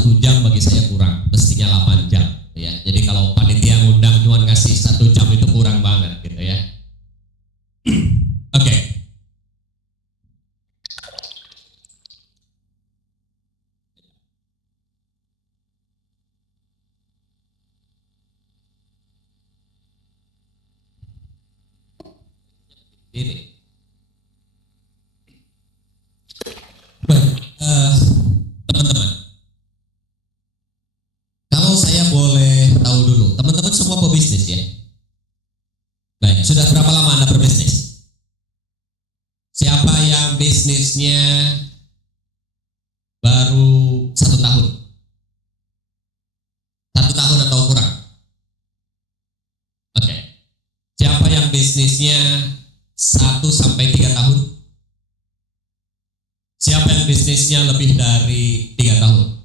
1 jam bagi saya kurang, mestinya 8 jam ya. Jadi kalau panitia ngundang cuma ngasih 1 jam itu kurang banget gitu ya. Oke. Ini teman-teman, kalau saya boleh tahu dulu, teman-teman semua pebisnis ya? Baik, sudah berapa lama Anda berbisnis? Siapa yang bisnisnya baru 1 tahun? 1 tahun atau kurang? Oke. Siapa yang bisnisnya 1 sampai 3 tahun? Siapa yang bisnisnya lebih dari 3 tahun?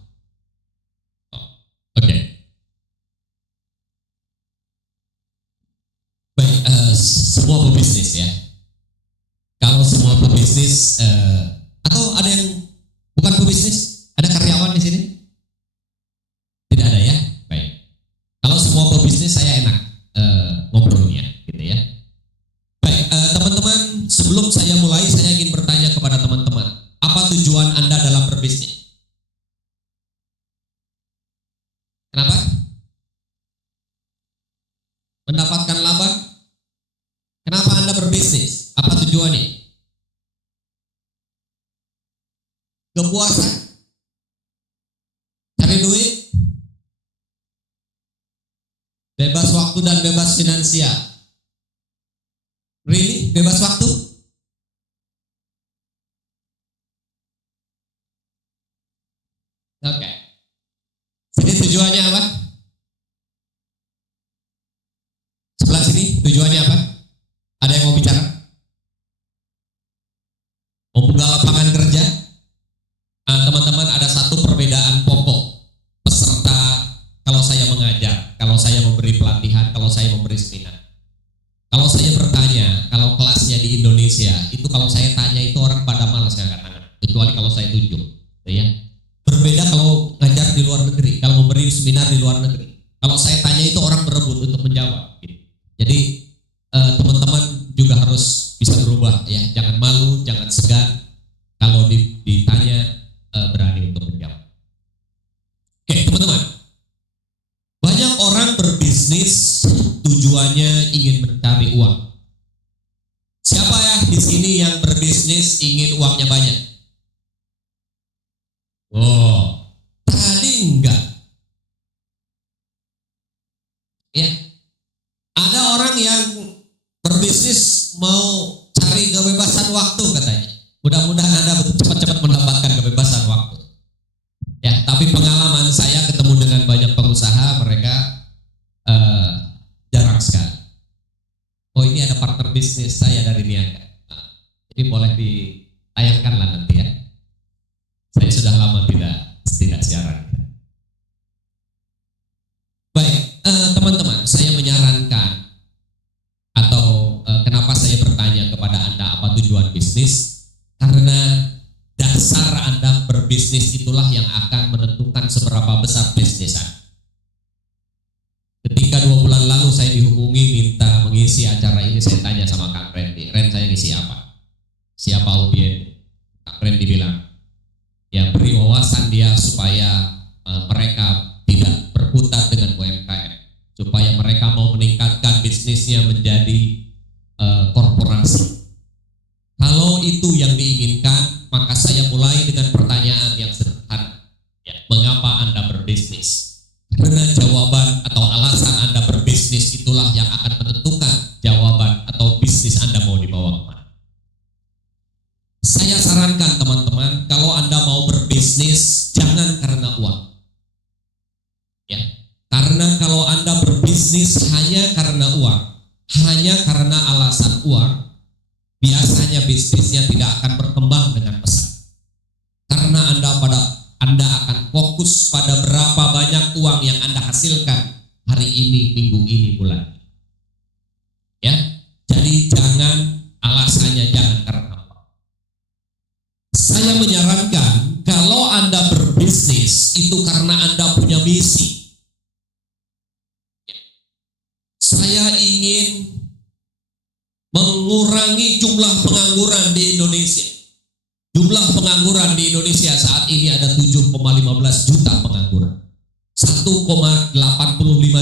Oke. Baik, semua pebisnis ya. Kalau semua pebisnis, atau ada yang bukan pebisnis, ada karyawan di sini? Tidak ada ya? Baik. Kalau semua pebisnis saya enak ngobrolnya, gitu ya. Baik, teman-teman, sebelum saya mulai, saya ingin bertanya kepada teman-teman, apa tujuan Anda dalam berbisnis? Kenapa? Mendapatkan laba? Kenapa Anda berbisnis? Apa tujuannya? Kepuasan? Cari duit? Bebas waktu dan bebas finansial? Really? Bebas waktu? Oke. Sini tujuannya apa? Sebelah sini tujuannya apa? Ada yang mau bicara? Membuka lapangan kerja? Teman-teman, ada satu perbedaan pokok peserta kalau saya mengajar, kalau saya memberi pelatihan, kalau saya memberi seminar. Kalau saya bertanya, kalau kelasnya di Indonesia, itu kalau saya tanya itu orang pada malas ngangkat tangan, kecuali kalau saya tunjuk, ya. Berbeda kalau ngajar di luar negeri, kalau memberi seminar di luar negeri. Kalau saya tanya itu orang berebut untuk menjawab. Gitu. Jadi teman-teman juga harus bisa berubah, ya. Jangan malu, jangan segan. Kalau ditanya berani untuk menjawab. Oke, teman-teman. Banyak orang berbisnis tujuannya ingin mencari uang. Siapa ya di sini yang berbisnis ingin uangnya banyak? Oh, tadi enggak. Ya, ada orang yang berbisnis mau cari kebebasan waktu katanya. Mudah-mudahan Anda cepat-cepat mendapatkan kebebasan waktu. Ya, tapi pengalaman saya ketemu dengan banyak pengusaha, mereka jarang sekali. Oh, ini ada partner bisnis saya dari Niaga. Nah, ini boleh ditayangkan lah nanti ya. Saya sudah lama tidak siaran. Baik, teman-teman, saya menyarankan atau kenapa saya bertanya kepada Anda apa tujuan bisnis? Karena dasar Anda berbisnis itulah yang akan menentukan seberapa besar bisnis Anda. Ketika 2 bulan lalu saya dihubungi minta mengisi acara ini, saya tanya sama Kang Randy, Ren, saya ngisi apa? Siapa audien? Kang Randy bilang, ya beri wawasan dia supaya mereka tidak berkutat dengan UMKM, supaya mereka mau meningkatkan bisnisnya menjadi korporasi. Kalau itu yang diinginkan, maka saya mulai dengan pertanyaan yang sederhana. Ya, mengapa Anda berbisnis? Karena jawaban atau alasan Anda berbisnis itulah yang akan menentukan jawaban atau bisnis Anda mau dibawa kemana. Saya sarankan teman-teman, kalau Anda mau berbisnis, jangan karena uang. Ya, karena kalau Anda berbisnis hanya karena uang, hanya karena alasan uang, biasanya bisnisnya tidak akan berkembang dengan pesat. Karena Anda akan fokus pada berapa banyak uang yang Anda hasilkan hari ini, minggu ini, bulan ini. Ya, jadi jangan alasannya jangan karena uang. Saya menyarankan kalau Anda berbisnis itu karena ini jumlah pengangguran di Indonesia. Jumlah pengangguran di Indonesia saat ini ada 7,15 juta pengangguran. 1,85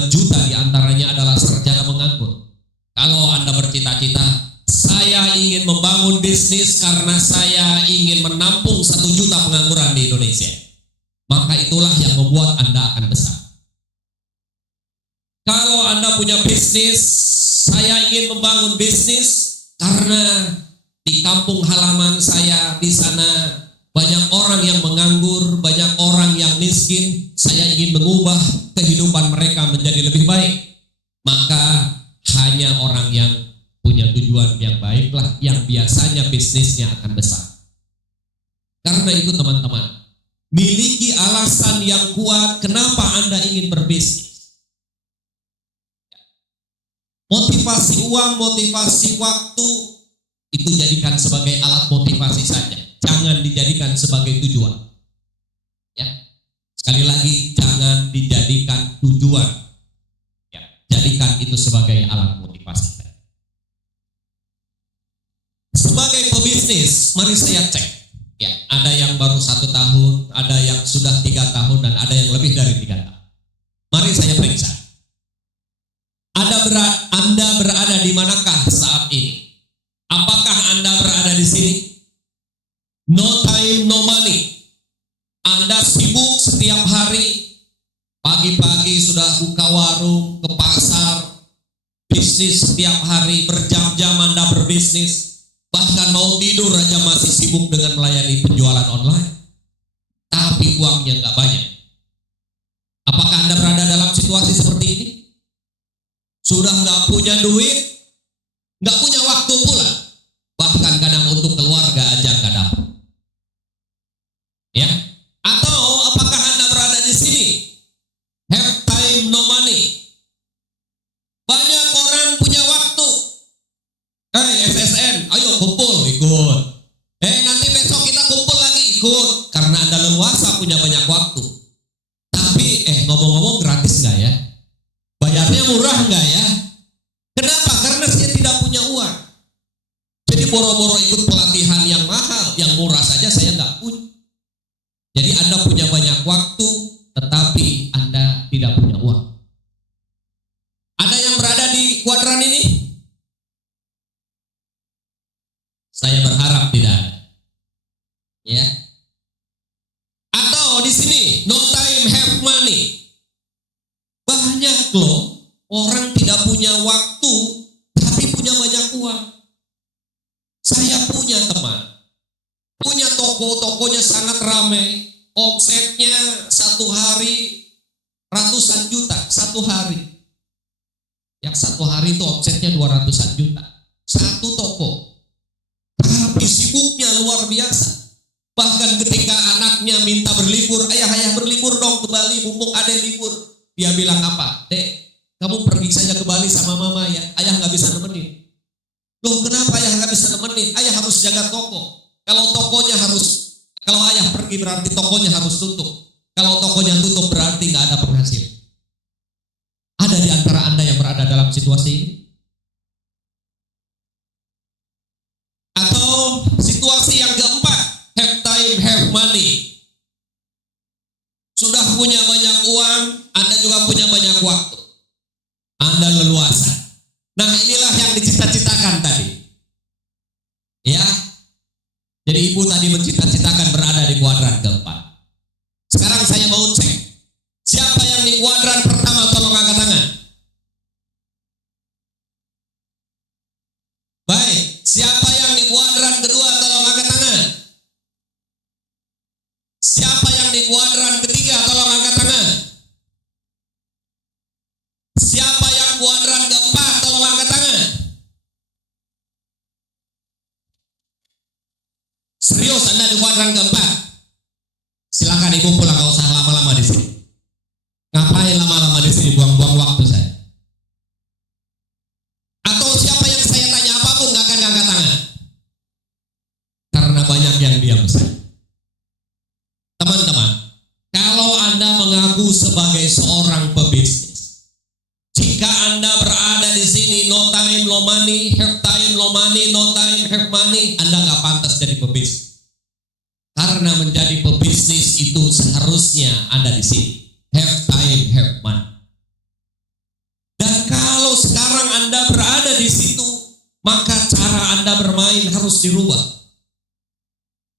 juta diantaranya adalah sarjana menganggur. Kalau Anda bercita-cita, saya ingin membangun bisnis karena saya ingin menampung 1 juta pengangguran di Indonesia, maka itulah yang membuat Anda akan besar. Kalau Anda punya bisnis, saya ingin membangun bisnis karena di kampung halaman saya di sana banyak orang yang menganggur, banyak orang yang miskin. Saya ingin mengubah kehidupan mereka menjadi lebih baik. Maka hanya orang yang punya tujuan yang baiklah yang biasanya bisnisnya akan besar. Karena itu teman-teman, miliki alasan yang kuat kenapa Anda ingin berbisnis. Motivasi uang, motivasi waktu, itu jadikan sebagai alat motivasi saja. Jangan dijadikan sebagai tujuan. Ya. Sekali lagi, jangan dijadikan tujuan. Ya. Jadikan itu sebagai alat motivasi saja. Sebagai pebisnis, mari saya cek. Ya, ada yang baru 1 tahun, ada yang sudah 3 tahun, dan ada yang lebih dari 3 tahun. Mari saya periksa. Anda berada di manakah saat ini? Apakah Anda berada di sini? No time, no money. Anda sibuk setiap hari. Pagi-pagi sudah buka warung, ke pasar, bisnis setiap hari, berjam-jam Anda berbisnis. Bahkan mau tidur aja masih sibuk dengan melayani penjualan online. Tapi uangnya nggak banyak. Apakah Anda berada dalam situasi seperti ini? Sudah nggak punya duit, nggak punya waktu pula. Bahkan kadang untuk keluarga aja nggak dapat. Ya? Atau apakah Anda berada di sini? Have time, no money. Banyak orang punya waktu. SSN, ayo kumpul, ikut. Nanti besok kita kumpul lagi, ikut. Karena Anda leluasa punya banyak waktu. Tapi ngomong-ngomong gratis nggak ya? Bayarnya murah nggak ya? Kenapa? Karena saya tidak punya uang. Jadi boro-boro ikut pelatihan yang mahal, yang murah saja saya nggak punya. Jadi Anda punya banyak waktu, tetapi Anda tidak punya uang. Ada yang berada di kuadran ini? Saya berharap tidak ada. Ya. Atau di sini, no time, have money. Banyak loh orang tidak punya waktu tapi punya banyak uang. Saya punya teman, punya toko-tokonya sangat ramai, omsetnya 1 hari ratusan juta 1 hari. Yang 1 hari itu omsetnya 200-an juta 1 toko. Tapi sibuknya luar biasa. Bahkan ketika anaknya minta berlibur, ayah berlibur dong ke Bali, mumpung ada libur. Dia bilang apa? Dek, kamu pergi saja ke Bali sama mama ya. Ayah nggak bisa nemenin. Loh, kenapa ayah nggak bisa nemenin? Ayah harus jaga toko. Kalau ayah pergi berarti tokonya harus tutup. Kalau tokonya tutup berarti nggak ada penghasil. Ada di antara Anda yang berada dalam situasi ini? Atau situasi yang keempat, have time, have money. Sudah punya banyak uang, Anda juga punya banyak waktu. Anda leluasa. Nah, inilah yang dicita-citakan tadi. Ya. Jadi ibu tadi mencita-citakan berada di kuadran keempat. Sekarang saya mau cek. Siapa yang di kuadran pertama, tolong angkat tangan. Baik, siapa yang di kuadran kedua, tolong angkat tangan. Siapa yang di kuadran ketiga, tolong angkat tangan. Siapa yang kuadran keempat, tolong angkat tangan. Serius Anda di kuadran keempat? Silakan ibu pulang, gak usah lama-lama di sini. Ngapain lama-lama di sini, buang-buang waktu saya. Atau siapa yang saya tanya apapun gak akan angkat tangan? Karena banyak yang diam saja. Teman-teman, kalau Anda mengaku sebagai seorang pebisnis, jika Anda berada di sini, no time, no money, have time, no money, no time, have money, Anda nggak pantas jadi pebisnis. Karena menjadi pebisnis itu seharusnya Anda di sini. Have time, have money. Dan kalau sekarang Anda berada di situ, maka cara Anda bermain harus dirubah.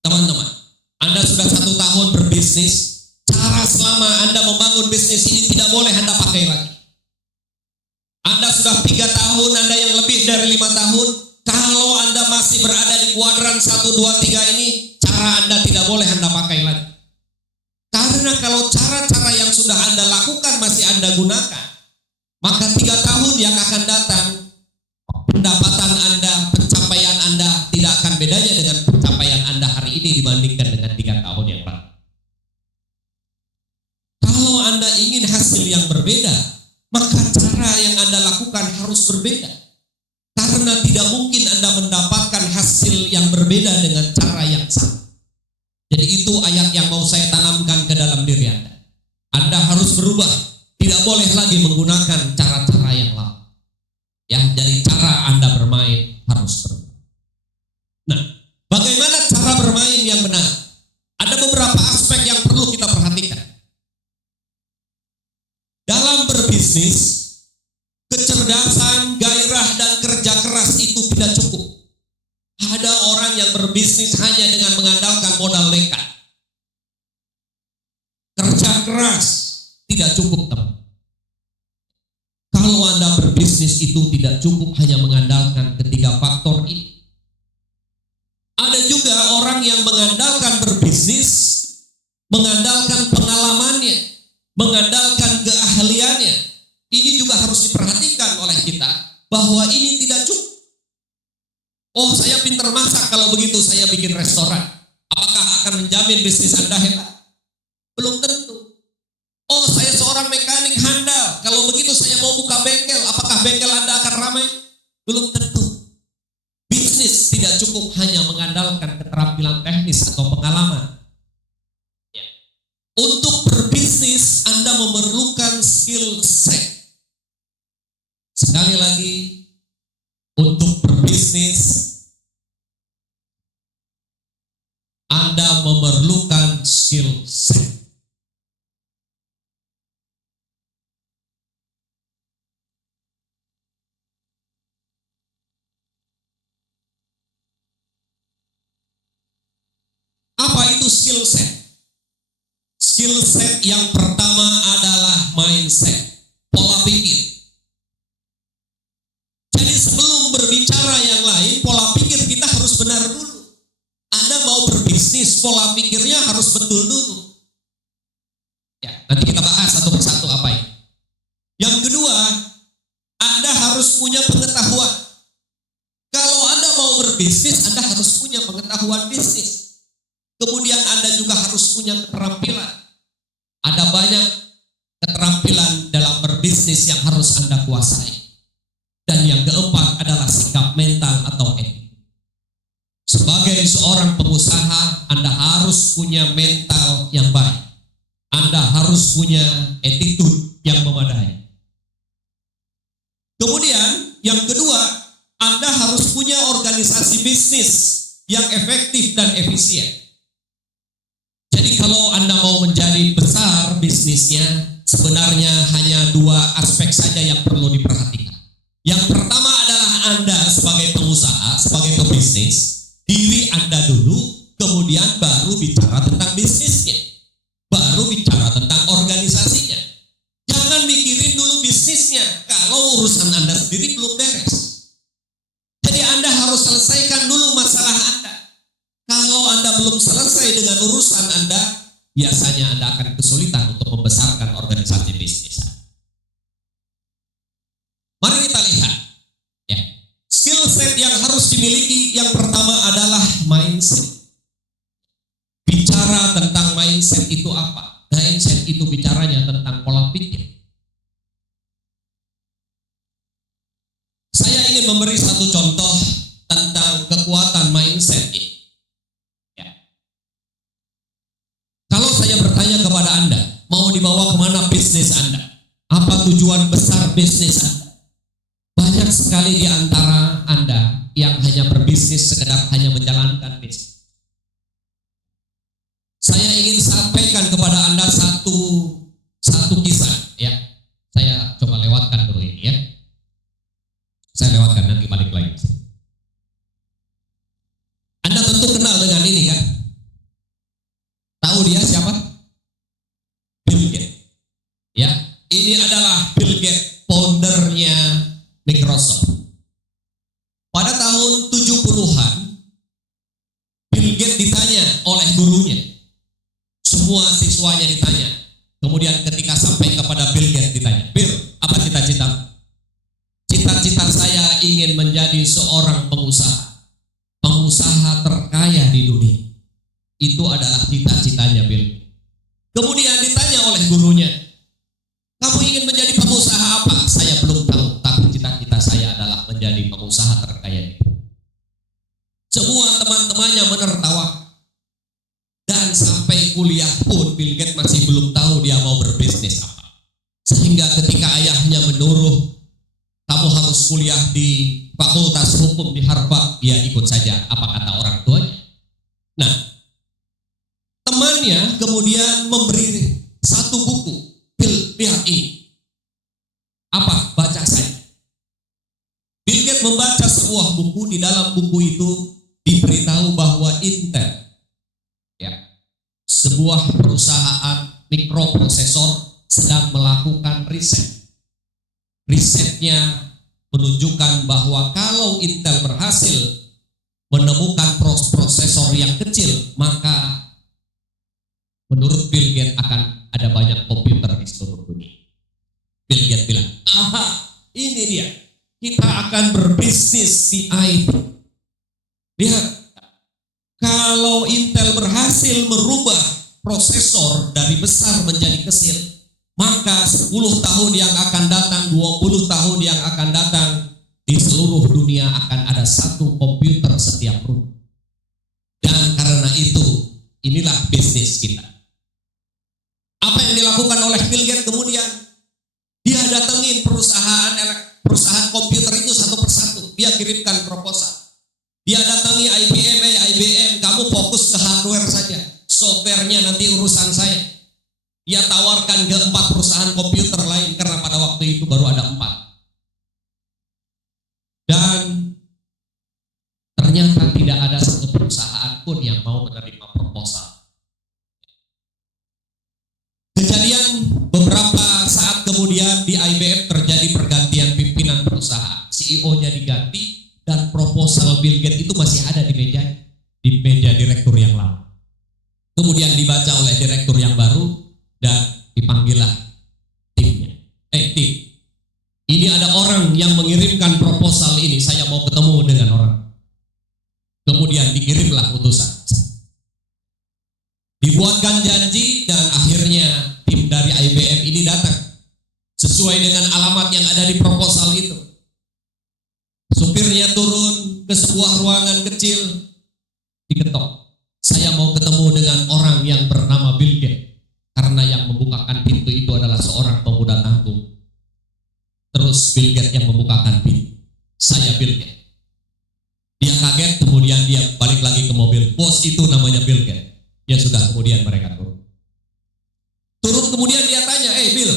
Teman-teman, Anda sudah 1 tahun berbisnis, cara selama Anda membangun bisnis ini tidak boleh Anda pakai lagi. Anda sudah 3 tahun, Anda yang lebih dari 5 tahun, kalau Anda masih berada di kuadran 1, 2, 3 ini, cara Anda tidak boleh Anda pakai lagi. Karena kalau cara-cara yang sudah Anda lakukan masih Anda gunakan, maka 3 tahun yang akan datang, pendapatan Anda, pencapaian Anda tidak akan bedanya dengan pencapaian Anda hari ini dibandingkan dengan 3 tahun yang lalu. Kalau Anda ingin hasil yang berbeda, maka cara yang Anda lakukan harus berbeda. Karena tidak mungkin Anda mendapatkan hasil yang berbeda dengan cara yang sama. Jadi itu ayat yang mau saya tanamkan ke dalam diri Anda. Anda harus berubah. Tidak boleh lagi menggunakan cara-cara yang lama. Ya, dari cara Anda bermain harus berubah. Nah, bagaimana cara bermain yang benar? Ada beberapa aspek yang perlu kita perhatikan. Dalam berbisnis, kecerdasan, gairah, dan kerja keras itu tidak cukup. Ada orang yang berbisnis hanya dengan mengandalkan modal nekat. Kerja keras tidak cukup, teman. Kalau Anda berbisnis itu tidak cukup hanya mengandalkan ketiga faktor ini. Ada juga orang yang mengandalkan berbisnis, mengandalkan pengalamannya, mengandalkan keahliannya. Ini juga harus diperhatikan oleh kita bahwa ini tidak cukup. Oh, saya pintar masak, kalau begitu saya bikin restoran. Apakah akan menjamin bisnis Anda hebat? Belum tentu. Oh, saya seorang mekanik handal, kalau begitu saya mau buka bengkel. Apakah bengkel Anda akan ramai? Belum tentu. Bisnis tidak cukup hanya mengandalkan keterampilan teknis atau pengalaman. Ya. Untuk berbisnis, Anda memerlukan skill set. Sekali lagi, untuk berbisnis, Anda memerlukan skill set. Apa itu skill set? Skill set yang pertama adalah mindset, pola pikir. Jadi sebelum berbicara yang lain, pola pikir kita harus benar dulu. Anda mau berbisnis, pola pikirnya harus betul dulu. Ya, nanti kita bahas satu persatu apa ini. Yang kedua, Anda harus punya pengetahuan. Kalau Anda mau berbisnis, Anda harus punya pengetahuan bisnis. Kemudian Anda juga harus punya keterampilan. Ada banyak keterampilan dalam berbisnis yang harus Anda kuasai. Dan yang keempat adalah sikap mental atau etika. Sebagai seorang pengusaha, Anda harus punya mental yang baik. Anda harus punya attitude yang memadai. Kemudian, yang kedua, Anda harus punya organisasi bisnis yang efektif dan efisien. Jadi kalau Anda mau menjadi besar bisnisnya, sebenarnya hanya 2 aspek saja yang perlu diperhatikan. Yang pertama adalah Anda sebagai pengusaha, sebagai pebisnis, diri Anda dulu, kemudian baru bicara tentang bisnisnya, baru bicara tentang organisasinya. Jangan mikirin dulu bisnisnya, kalau urusan Anda sendiri belum beres. Jadi Anda harus selesaikan dulu masalah Anda. Kalau Anda belum selesai dengan urusan Anda, biasanya Anda akan kesulitan untuk membesarkan organisasi bisnis. Mari kita lihat, ya. Skill set yang harus dimiliki yang pertama adalah mindset. Bicara tentang mindset itu apa? Mindset itu bicaranya tentang pola pikir. Saya ingin memberi satu contoh tentang kekuatan mindset ini. Ya. Kalau saya bertanya kepada Anda, mau dibawa kemana bisnis Anda? Apa tujuan besar bisnis Anda? Banyak sekali di antara Anda yang hanya berbisnis berbisnis sekedar hanya menjalankan bisnis. Saya ingin sampaikan kepada Anda satu kisah ya. Saya coba lewatkan dulu ini ya. Saya lewatkan nanti balik lagi. Anda tentu kenal dengan ini kan? Tahu dia siapa? Bill Gates. Ya, ini adalah Bill Gates, foundernya Microsoft. Pada tahun 70-an, Bill Gates ditanya oleh gurunya. Semua siswanya ditanya. Kemudian ketika sampai kepada Bill Gates ditanya, Bill, apa cita-cita? Cita-cita saya ingin menjadi seorang pengusaha terkaya di dunia. Itu adalah cita-citanya Bill. Kemudian ditanya oleh gurunya, kamu ingin menjadi pengusaha apa? Saya belum tahu, tapi cita-cita saya adalah menjadi pengusaha terkaya. Semua teman-temannya menertawa. Dan sampai kuliah pun Bill Gates masih belum tahu dia mau berbisnis apa. Sehingga ketika ayahnya menyuruh, kamu harus kuliah di Fakultas Hukum di Harvard, dia ikut saja apa kata orang tuanya. Nah, temannya kemudian memberi satu buku. Bill, lihat ini. Apa? Baca saya. Bill Gates membaca sebuah buku. Di dalam buku itu diberitahu bahwa Intel, ya, sebuah perusahaan mikroprosesor sedang melakukan riset. Risetnya menunjukkan bahwa kalau Intel berhasil menemukan prosesor yang kecil, maka menurut Bill Gates akan ada banyak komputer di seluruh dunia. Bill Gates bilang, aha, ini dia, kita akan berbisnis di IT. Lihat, kalau Intel berhasil merubah prosesor dari besar menjadi kecil, maka 10 tahun yang akan datang, 20 tahun yang akan datang, di seluruh dunia akan ada satu komputer setiap rumah. Dan karena itu, inilah bisnis kita. Apa yang dilakukan oleh Bill Gates kemudian? Dia datengin perusahaan komputer itu satu persatu. Dia kirimkan proposal. Dia datangi IBM, IBM, kamu fokus ke hardware saja. Softwarenya nanti urusan saya. Dia tawarkan ke 4 perusahaan komputer lain karena pada waktu itu baru ada 4. Dan ternyata tidak ada satu perusahaan pun yang mau menerima proposal. Kejadian beberapa saat kemudian di IBM terjadi pergantian pimpinan perusahaan. CEO-nya diganti dan proposal Bill Gates itu masih ada di meja direktur yang lama. Kemudian dibaca oleh direktur yang baru dan dipanggillah timnya. Tim, ini ada orang yang mengirimkan proposal ini, saya mau ketemu dengan orang. Kemudian dikirimlah utusan. Dibuatkan janji dan akhirnya tim dari IBM ini datang sesuai dengan alamat yang ada di proposal itu. Supirnya turun ke sebuah ruangan kecil, diketok. Saya mau ketemu dengan orang yang bernama Bill Gates. Karena yang membukakan pintu itu adalah seorang pemuda tangguh. Terus Bill Gates yang membukakan pintu. Saya Bill Gates. Dia kaget, kemudian dia balik lagi ke mobil. Bos itu namanya Bill Gates. Ya sudah, kemudian mereka turun. Turun kemudian dia tanya, Bill,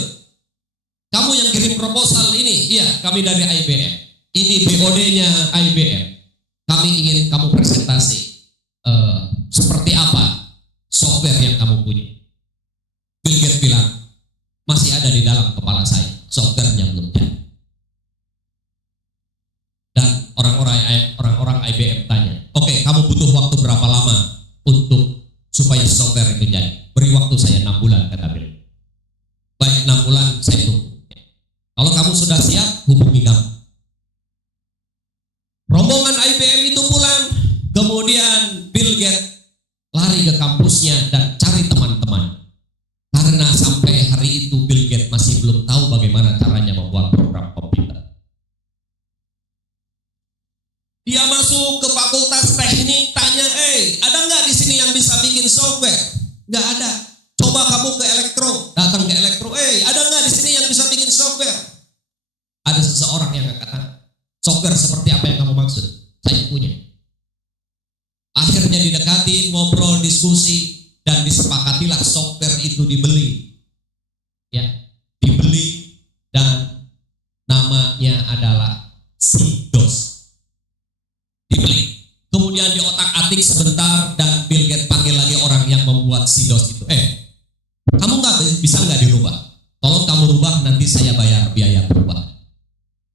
kamu yang kirim proposal ini? Iya, kami dari IBM. Ini BOD-nya IBM. Kami ingin kamu presentasi. Seperti apa software yang kamu punya? Bill Gates bilang, masih ada di dalam kepala saya, softwarenya belum jadi. Dan orang-orang IBM tanya, oke, kamu butuh waktu berapa lama untuk supaya software itu jadi? Beri waktu saya 6 bulan, kata Bill. Baik, 6 bulan saya tunggu. Kalau kamu sudah siap, hubungi kami. Rombongan IBM itu pulang, kemudian Bill Gates lari ke kampusnya dan cari teman-teman. Karena sampai hari itu Bill Gates masih belum tahu bagaimana caranya membuat program komputer. Dia masuk ke fakultas teknik, tanya, ada nggak di sini yang bisa bikin software? Nggak ada. Coba kamu ke elektro, datang ke elektro, ada nggak di sini yang bisa bikin software? Ada seseorang yang kata, software seperti apa yang kamu maksud? Saya punya. akhirnya didekati, ngobrol, diskusi, dan disepakatilah software itu dibeli. Ya, dibeli dan namanya adalah SIDOS. Dibeli. Kemudian diotak-atik sebentar dan Bill Gates panggil lagi orang yang membuat SIDOS itu. Kamu bisa nggak dirubah? Tolong kamu rubah, nanti saya bayar biaya berubah.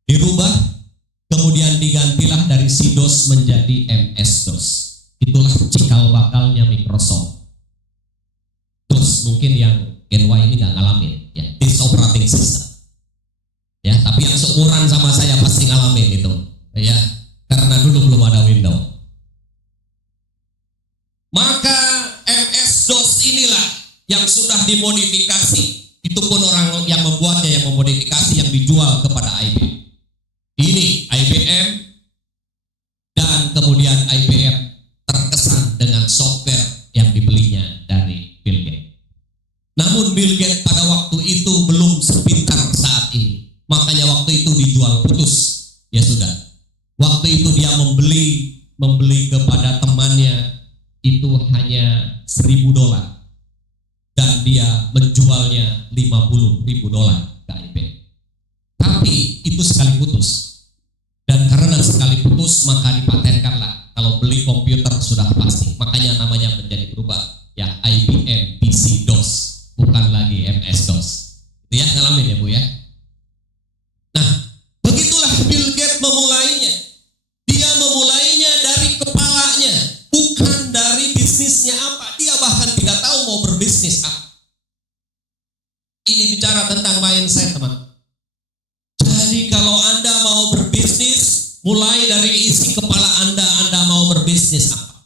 Dirubah, kemudian digantilah dari SIDOS menjadi MS-DOS. Itulah cikal bakalnya Microsoft. DOS mungkin yang Gen Y ini nggak ngalamin, ya, this operating system. Ya, tapi yang seumuran sama saya pasti ngalamin itu, ya, karena dulu belum ada Windows. Maka MS-DOS inilah yang sudah dimodifikasi. Itu pun orang yang membuatnya, yang memodifikasi, yang dijual kepada IBM. Ini IBM, dan kemudian IBM terkesan dengan software yang dibelinya dari Bill Gates. Namun Bill Gates pada waktu itu belum sepintar saat ini. Makanya waktu itu dijual putus. Ya sudah. Waktu itu dia membeli kepada temannya itu hanya $1.000 dan dia menjualnya $50.000 ke IBM. Tapi itu sekali putus. Dan karena sekali putus maka dipatenkanlah. Kalau beli komputer sudah pasti. Makanya namanya menjadi berubah. Ya, IBM PC DOS, bukan lagi MS-DOS. Itu ya, ngalamin ya Bu ya. Nah, begitulah Bill Gates memulainya. Dia memulainya dari kepalanya, bukan dari bisnisnya apa. Dia bahkan tidak tahu mau berbisnis apa. Ini bicara tentang mindset, teman. Jadi kalau Anda mau berbisnis, mulai dari isi kepala Anda mau berbisnis apa.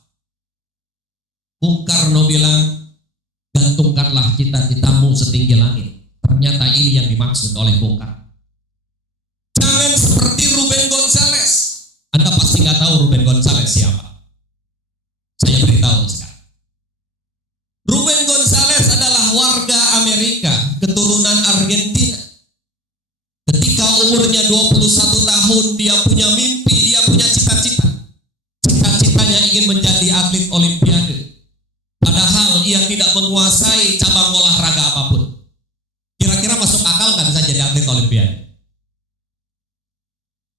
Bung Karno bilang, gantungkanlah cita-citamu setinggi langit. Ternyata ini yang dimaksud oleh Bung Karno. Jangan seperti Ruben Gonzales. Anda pasti nggak tahu Ruben Gonzales siapa. Saya beritahu sekarang. Ruben Gonzales adalah warga Amerika, keturunan Argentina. Ketika umurnya 21 tahun, dia punya mimpi, dia punya cita-cita. Cita-citanya ingin menjadi atlet olimpiade. Padahal ia tidak menguasai cabang olahraga apapun. Kira-kira masuk akal nggak bisa jadi atlet olimpiade?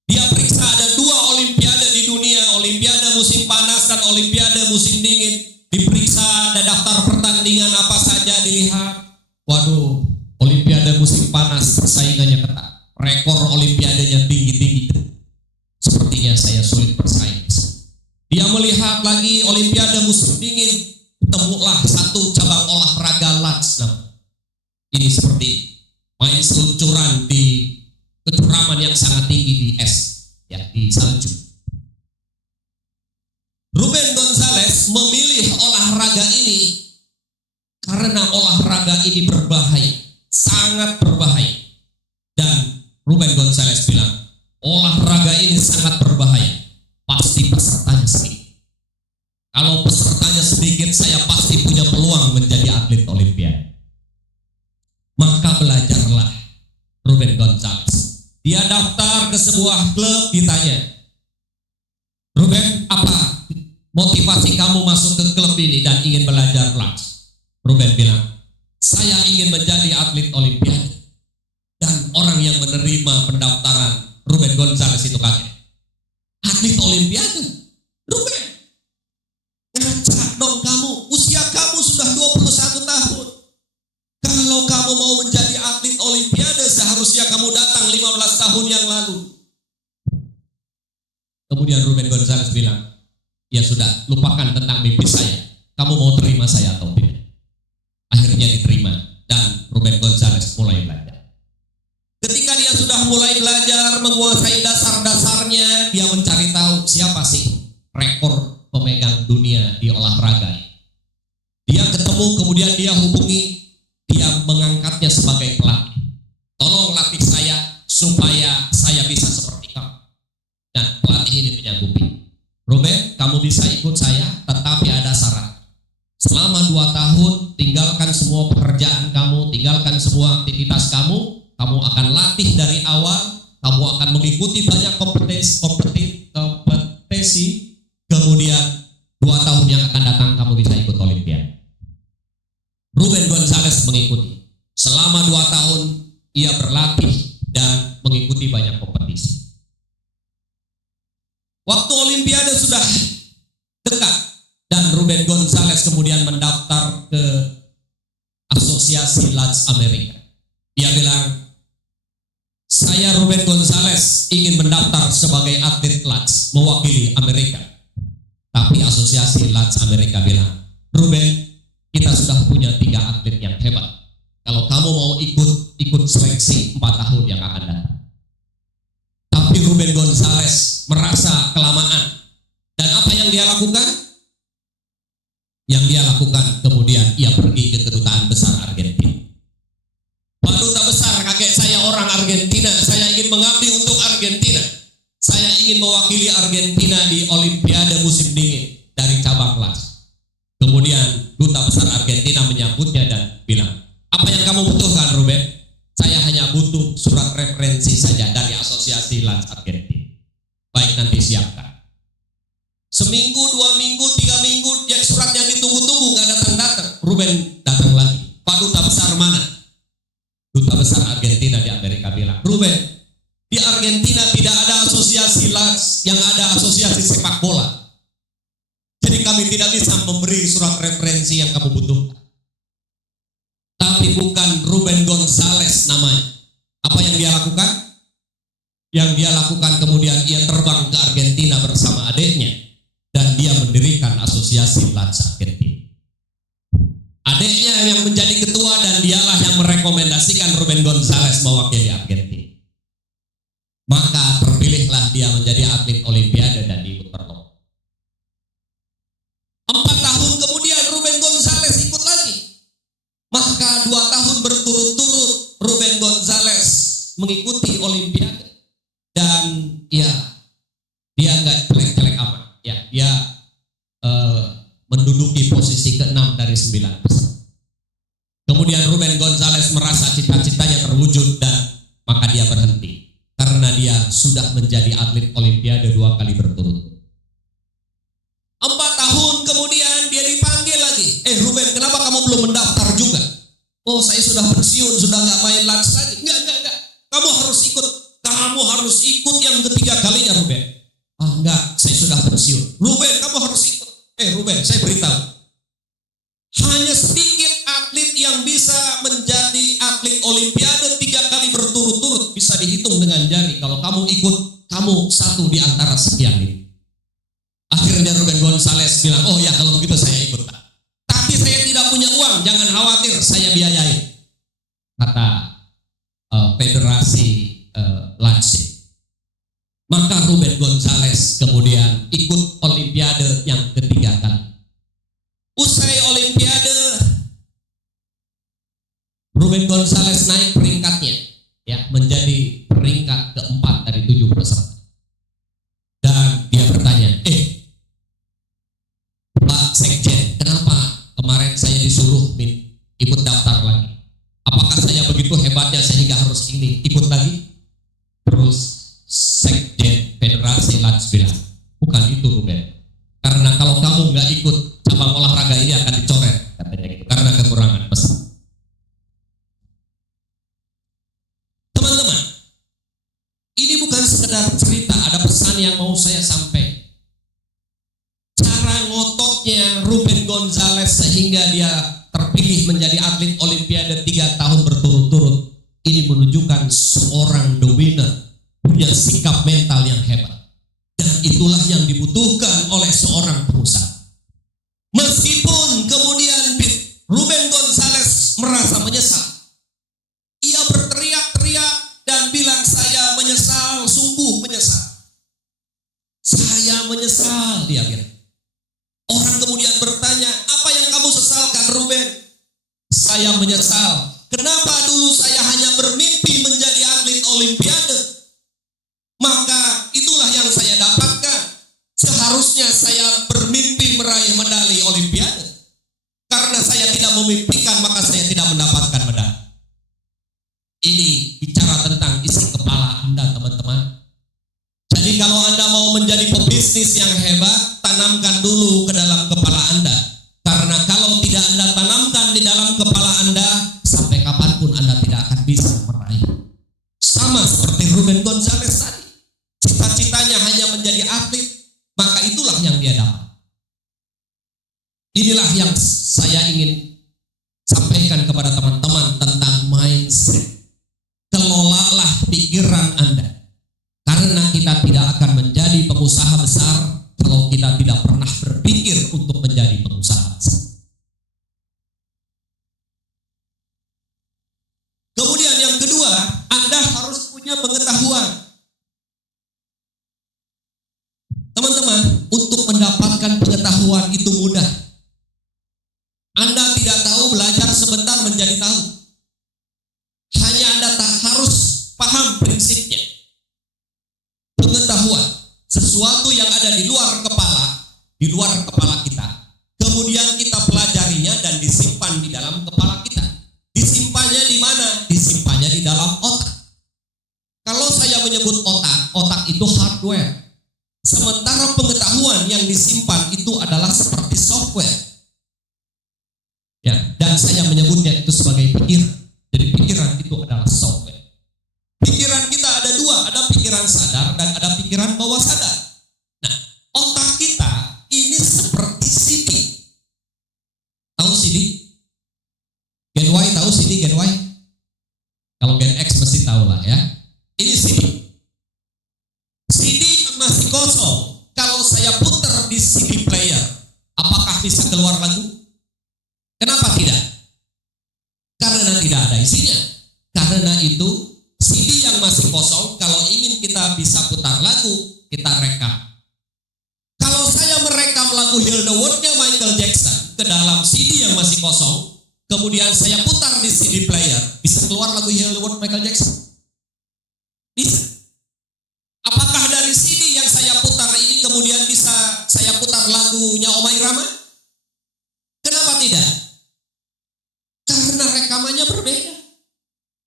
Dia periksa ada 2 olimpiade di dunia, olimpiade musim panas dan olimpiade musim dingin. Diperiksa ada daftar pertandingan apa saja, dilihat. Waduh, olimpiade musim panas persaingannya ketat. Rekor olimpiadenya tinggi-tinggi. Sepertinya saya sulit bersaing. Dia melihat lagi olimpiade musim dingin. Temulah satu cabang olahraga lats. Ini seperti main seluncuran di kecuraman yang sangat tinggi di es, ya, di salju. Ruben Gonzales memilih olahraga ini karena olahraga ini berbahaya, sangat berbahaya. Dan Ruben Gonzales bilang, olahraga ini sangat berbahaya, pasti pesertanya sedikit. Kalau pesertanya sedikit, saya pasti punya peluang menjadi atlet olimpiade. Maka belajarlah Ruben Gonzales. Dia daftar ke sebuah klub, ditanya, Ruben, apa motivasi kamu masuk ke klub ini dan ingin belajar lats? Ruben bilang, saya ingin menjadi atlet olimpiade. Dan orang yang menerima pendaftaran Ruben Gonzales itu kaget. Atlet olimpiade? Ruben, ngacak dong kamu, usia kamu sudah 21 tahun. Kalau kamu mau menjadi atlet olimpiade, seharusnya kamu datang 15 tahun yang lalu. Kemudian Ruben Gonzales bilang, ya sudah, lupakan tentang mimpi saya. Kamu mau terima saya atau tidak? Akhirnya diterima, dan Ruben Gonzales mulai belajar. Ketika dia sudah mulai belajar, menguasai dasar-dasarnya, dia mencari tahu siapa sih rekor pemegang dunia di olahraga ini. Dia ketemu, kemudian dia hubungi, dia mengangkatnya sebagai pelatih. Tolong latih saya supaya saya bisa seperti kamu. Dan pelatih ini menyanggupi. Ruben, kamu bisa ikut saya, tetapi ada syarat. Selama 2 tahun, tinggalkan semua pekerjaan kamu, tinggalkan semua aktivitas kamu akan latih dari awal, kamu akan mengikuti banyak kompetisi, kemudian 2 tahun yang 2 tahun ia berlatih dan mengikuti banyak kompetisi. Waktu Olimpiade sudah dekat dan Ruben Gonzalez kemudian mendaftar ke Asosiasi Lats Amerika. Dia bilang, saya Ruben Gonzalez ingin mendaftar sebagai atlet Lats mewakili Amerika. Tapi Asosiasi Lats Amerika bilang, Ruben, kita sudah punya 3 atlet yang hebat. Kalau kamu mau ikut seleksi 4 tahun yang akan datang. Tapi Ruben Gonzalez merasa kelamaan. Dan apa yang dia lakukan? Yang dia lakukan kemudian ia pergi ke kedutaan besar Argentina. Pak Duta Besar, kakek saya orang Argentina, saya ingin mengabdi untuk Argentina. Saya ingin mewakili Argentina di Olimpiade musim dingin dari cabang Lats. Kemudian Duta Besar Argentina menyambutnya dan bilang, apa yang kamu butuhkan, Ruben? Saya hanya butuh surat referensi saja dari Asosiasi Lats Argentina. Baik, nanti siapkan. Seminggu, 2 minggu, 3 minggu, yang surat yang ditunggu-tunggu gak datang-datang. Ruben datang lagi. Pak Duta Besar mana? Duta Besar Argentina di Amerika bilang, Ruben, di Argentina tidak ada asosiasi Lats, yang ada asosiasi sepak bola. Jadi kami tidak bisa memberi surat referensi yang kamu butuhkan. Tapi bukan Ruben Gonzalez namanya. Apa yang dia lakukan? Yang dia lakukan kemudian ia terbang ke Argentina bersama adiknya. Dan dia mendirikan Asosiasi Lats Argentina. Adiknya yang menjadi ketua dan dialah yang merekomendasikan Ruben Gonzalez mewakili Argentina. Maka terpilihlah dia menjadi atlet Olimpiade dan diikut berlomba. 4 tahun kemudian Ruben Gonzalez ikut lagi. Maka 2 tahun berturut-turut Ruben Gonzalez mengikuti Olimpiade. Dan ya, dia nggak jelek-jelek amat. Ya, dia menduduki posisi ke-6 dari 9 besar. Kemudian Ruben Gonzalez merasa cita-citanya terwujud dan maka dia berhenti. Karena dia sudah menjadi atlet Olimpiade 2 kali berturut-turut. 4 tahun kemudian dia dipanggil lagi. Ruben, kenapa kamu belum mendaftar juga? Oh, saya sudah pensiun, sudah nggak main Lats lagi. Enggak. Kamu harus ikut. Kamu harus ikut yang ketiga kalinya, Ruben. Enggak, saya sudah pensiun. Ruben, kamu harus ikut. Ruben, saya beritahu. Hanya sedikit atlet yang bisa menjadi atlet Olimpiade 3 kali berturut-turut, bisa dihitung dengan jari. Kalau kamu ikut, kamu satu di antara sekian ini. Akhirnya Ruben Gonzalez bilang, oh ya kalau begitu saya ikut. Tapi saya tidak punya uang, jangan khawatir, saya biayai. Kata Federasi Lats. Maka Ruben Gonzalez kemudian ikut Olimpiade yang ketiga kali. Usai Olimpiade, Ruben Gonzalez naik peringkatnya, ya, menjadi peringkat ke-4 dari 7 peserta. Dan dia bertanya, Pak Sekjen, kenapa kemarin saya disuruh ikut daftar lagi? Apakah saya begitu hebatnya sehingga harus ini ikut lagi? Terus Sekjen Federasi Lats bilang, bukan itu Ruben. Karena kalau kamu nggak ikut, cabang olahraga ini akan dicoret, katanya gitu, karena kekurangan pesan. Teman-teman, ini bukan sekedar cerita, ada pesan yang mau saya sampaikan. Cara ngototnya Ruben Gonzalez sehingga dia terpilih menjadi atlet Olimpiade 3 tahun berturut-turut, ini menunjukkan seorang dominan punya sikap mental yang hebat. Dan itulah yang dibutuhkan oleh seorang pengusaha. Meskipun kemudian Ruben Gonzalez merasa menyesal, ia berteriak-teriak dan bilang, saya menyesal, sungguh menyesal. Saya menyesal, dia bilang. Orang kemudian bertanya, apa yang kamu sesalkan, Ruben? Saya menyesal. Kenapa dulu saya hanya bermimpi menjadi atlet Olimpiade? Maka itulah yang saya dapatkan. Seharusnya saya bermimpi meraih medali Olimpiade. Karena saya tidak memimpikan, maka saya tidak mendapatkan medali. Ini bicara tentang isi kepala Anda, teman-teman. Jadi kalau Anda mau menjadi pebisnis yang hebat, tanamkan dulu ke dalam kepala Anda. Karena kalau tidak Anda tanamkan di dalam kepala Anda, sampai kapanpun Anda tidak akan Inilah yang saya ingin sampaikan kepada teman-teman tentang mindset. Kelolalah pikiran Anda. Karena kita tidak akan menjadi pengusaha besar kalau kita tidak pernah berpikir untuk menjadi pengusaha besar. Kemudian yang kedua, Anda harus punya pengetahuan. Teman-teman, untuk mendapatkan pengetahuan itu mudah. Anda tidak tahu, belajar sebentar menjadi tahu. Hanya Anda harus paham prinsipnya. Pengetahuan, sesuatu yang ada di luar kepala kita, kemudian kita pelajarinya dan disimpan di dalam kepala kita. Disimpannya di mana? Disimpannya di dalam otak. Kalau saya menyebut otak itu hardware. Sementara pengetahuan yang disimpan itu adalah seperti software. Ya, dan saya menyebutnya itu sebagai pikiran. Jadi pikiran itu adalah software. Pikiran kita ada dua, ada pikiran sadar dan ada pikiran bawah sadar. Nah, otak kita ini seperti CD. Tahu CD? Gen Y tahu CD Gen Y? Kalau Gen X mesti tahu lah ya. Ini CD. CD yang masih kosong. Kalau saya putar di CD player, apakah bisa keluar lagu? Kenapa tidak? Karena tidak ada isinya. Karena itu CD yang masih kosong, kalau ingin kita bisa putar lagu, kita rekam. Kalau saya merekam lagu Heal the World-nya Michael Jackson ke dalam CD yang masih kosong, kemudian saya putar di CD player, bisa keluar lagu Heal the World Michael Jackson? Bisa. Apakah dari CD yang saya putar ini kemudian bisa saya putar lagunya Omai Rama? Kenapa tidak? Karena rekamannya berbeda.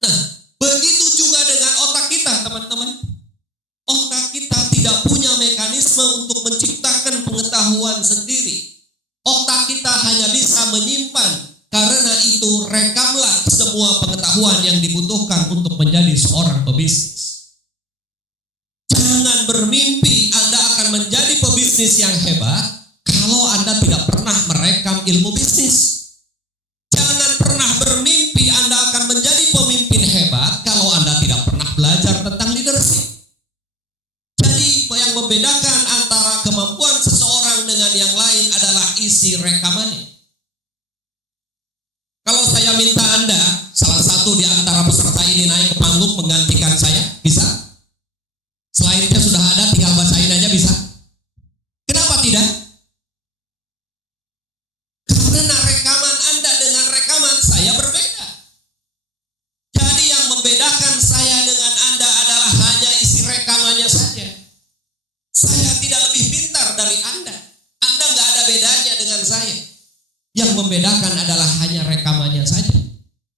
Nah, begitu juga dengan otak kita, teman-teman. Otak kita tidak punya mekanisme untuk menciptakan pengetahuan sendiri. Otak kita hanya bisa menyimpan. Karena itu, rekamlah semua pengetahuan yang dibutuhkan untuk menjadi seorang pebisnis. Jangan bermimpi Anda akan menjadi pebisnis yang hebat kalau Anda tidak pernah merekam ilmu bisnis. Jangan pernah bermimpi Anda akan menjadi pemimpin hebat kalau Anda tidak pernah belajar tentang leadership. Jadi yang membedakan antara kemampuan seseorang dengan yang lain adalah isi rekamannya. Kalau saya minta Anda, salah satu di antara peserta ini naik ke panggung menggantikan saya, bisa? Slide-nya sudah ada, tinggal bacain aja bisa? Kenapa tidak? Karena rekaman Anda dengan rekaman saya berbeda. Jadi yang membedakan saya dengan Anda adalah hanya isi rekamannya saja. Saya tidak lebih pintar dari Anda. Anda nggak ada bedanya dengan saya. Yang membedakan adalah hanya rekamannya saja.